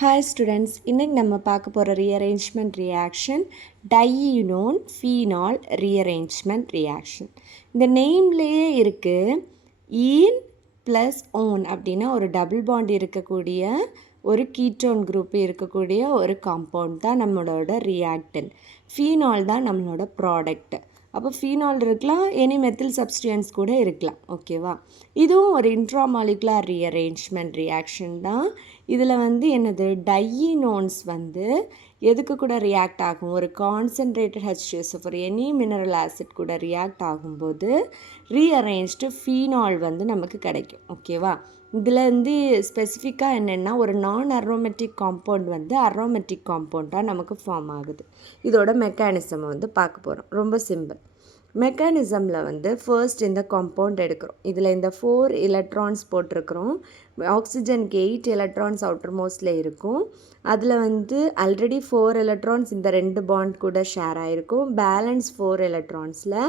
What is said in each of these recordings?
Hi students, இன்னைக்கு நம்ம பார்க்க போகிற rearrangement reaction dienone phenol rearrangement reaction. இந்த நேம்லேயே இருக்குது ஈன் ப்ளஸ் ஓன் அப்படின்னா ஒரு டபுள் பாண்ட் இருக்கக்கூடிய ஒரு கீட்டோன் குரூப் இருக்கக்கூடிய ஒரு காம்பவுண்ட் தான் நம்மளோட ரியாக்டன். ஃபீனால் தான் நம்மளோட ப்ராடக்ட். அப்போ ஃபீனால் இருக்கலாம், எனி மெத்தில் சப்ஸ்டியன்ஸ் கூட இருக்கலாம். ஓகேவா? இதுவும் ஒரு இன்ட்ராமாலிகுலர் ரீஅரேஞ்ச்மெண்ட் ரியாக்ஷன் தான். இதில் என்னது டையினோன்ஸ் எதுக்கு கூட ரியாக்ட் ஆகும்? ஒரு கான்சன்ட்ரேட்டட் H2SO ஒரு எனி மினரல் ஆசிட் கூட ரியாக்ட் ஆகும்போது ரீஅரேஞ்ச்டு ஃபீனால் நமக்கு கிடைக்கும். ஓகேவா? இதில் ஸ்பெசிஃபிக்காக என்னென்னா ஒரு நான் அரோமேட்டிக் காம்பவுண்ட் அரோமேட்டிக் காம்பவுண்டாக நமக்கு ஃபார்ம் ஆகுது. இதோட மெக்கானிசம் பார்க்க போகிறோம். ரொம்ப சிம்பிள். மெக்கானிசமில் ஃபர்ஸ்ட் இந்த காம்பவுண்ட் எடுக்கிறோம். இதில் இந்த 4 எலக்ட்ரான்ஸ் போட்டிருக்கிறோம். ஆக்சிஜனுக்கு 8 எலக்ட்ரான்ஸ் அவுட்டர் மோஸ்டில் இருக்கும். அதில் ஆல்ரெடி 4 எலக்ட்ரான்ஸ் இந்த 2 பாண்ட் கூட ஷேர் ஆகிருக்கும். பேலன்ஸ் 4 எலக்ட்ரான்ஸில்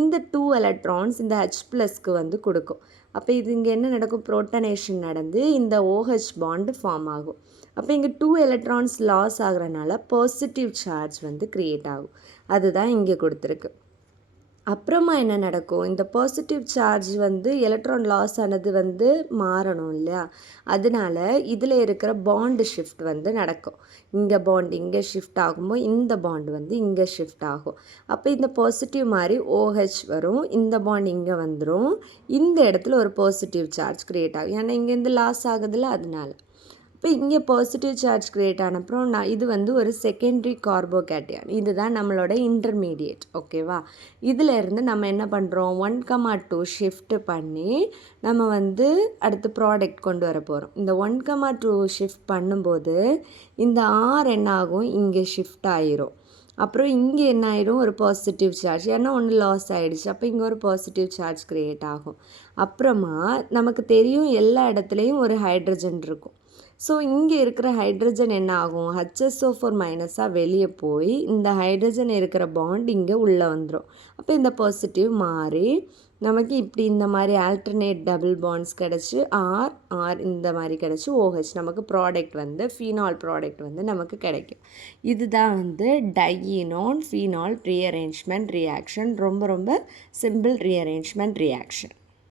இந்த 2 எலக்ட்ரான்ஸ் இந்த H+க்கு கொடுக்கும். அப்போ இது இங்கே என்ன நடக்கும்? புரோட்டனேஷன் நடந்து இந்த OH பாண்டு ஃபார்ம் ஆகும். அப்போ இங்கே 2 எலக்ட்ரான்ஸ் லாஸ் ஆகிறனால பாசிட்டிவ் சார்ஜ் க்ரியேட் ஆகும். அதுதான் இங்கே கொடுத்துருக்கு. அப்புறமா என்ன நடக்கும்? இந்த பாசிட்டிவ் சார்ஜ் எலக்ட்ரான் லாஸ் ஆனது மாறணும் இல்லையா? அதனால இதில் இருக்கிற பாண்டு ஷிஃப்ட் நடக்கும். இங்கே பாண்ட் இங்கே ஷிஃப்ட் ஆகும்போது இந்த பாண்ட் இங்கே ஷிஃப்ட் ஆகும். அப்போ இந்த பாசிட்டிவ் மாதிரி OH வரும், இந்த பாண்ட் இங்கே வந்துடும். இந்த இடத்துல ஒரு பாசிட்டிவ் சார்ஜ் க்ரியேட் ஆகும். ஏன்னா இங்கேருந்து லாஸ் ஆகுதுல்ல, அதனால. இப்போ இங்கே பாசிட்டிவ் சார்ஜ் க்ரியேட் ஆன அப்புறம் இது ஒரு செகண்டரி கார்போகேட்டையான். இதுதான் நம்மளோட இன்டர்மீடியேட். ஓகேவா? இதில் இருந்து நம்ம என்ன பண்ணுறோம்? 1,2 ஷிஃப்ட் பண்ணி நம்ம அடுத்து ப்ராடக்ட் கொண்டு வர போகிறோம். இந்த 1,2 ஷிஃப்ட் பண்ணும்போது இந்த R என்ன ஆகும்? இங்கே ஷிஃப்ட் ஆயிரும். அப்புறம் இங்கே என்ன ஆகிடும்? ஒரு பாசிட்டிவ் சார்ஜ். ஏன்னா ஒன்று லாஸ் ஆகிடுச்சு. அப்போ இங்கே ஒரு பாசிட்டிவ் சார்ஜ் க்ரியேட் ஆகும். அப்புறமா நமக்கு தெரியும் எல்லா இடத்துலையும் ஒரு ஹைட்ரஜன் இருக்கும். ஸோ இங்கே இருக்கிற ஹைட்ரஜன் என்ன ஆகும்? HSO4 மைனஸாக வெளியே போய் இந்த ஹைட்ரஜன் இருக்கிற பாண்ட் இங்கே உள்ளே வந்துடும். அப்போ இந்த பாசிட்டிவ் மாறி நமக்கு இப்படி இந்த மாதிரி ஆல்டர்னேட் டபுள் பாண்ட்ஸ் கிடச்சி ஆர் இந்த மாதிரி கிடச்சி OH நமக்கு ப்ராடக்ட் ஃபீனால் ப்ராடக்ட் நமக்கு கிடைக்கும். இதுதான் டையினோன் ஃபீனால் ரீஅரேஞ்ச்மெண்ட் ரியாக்ஷன். ரொம்ப ரொம்ப சிம்பிள் ரீஅரேஞ்ச்மெண்ட் ரியாக்ஷன்.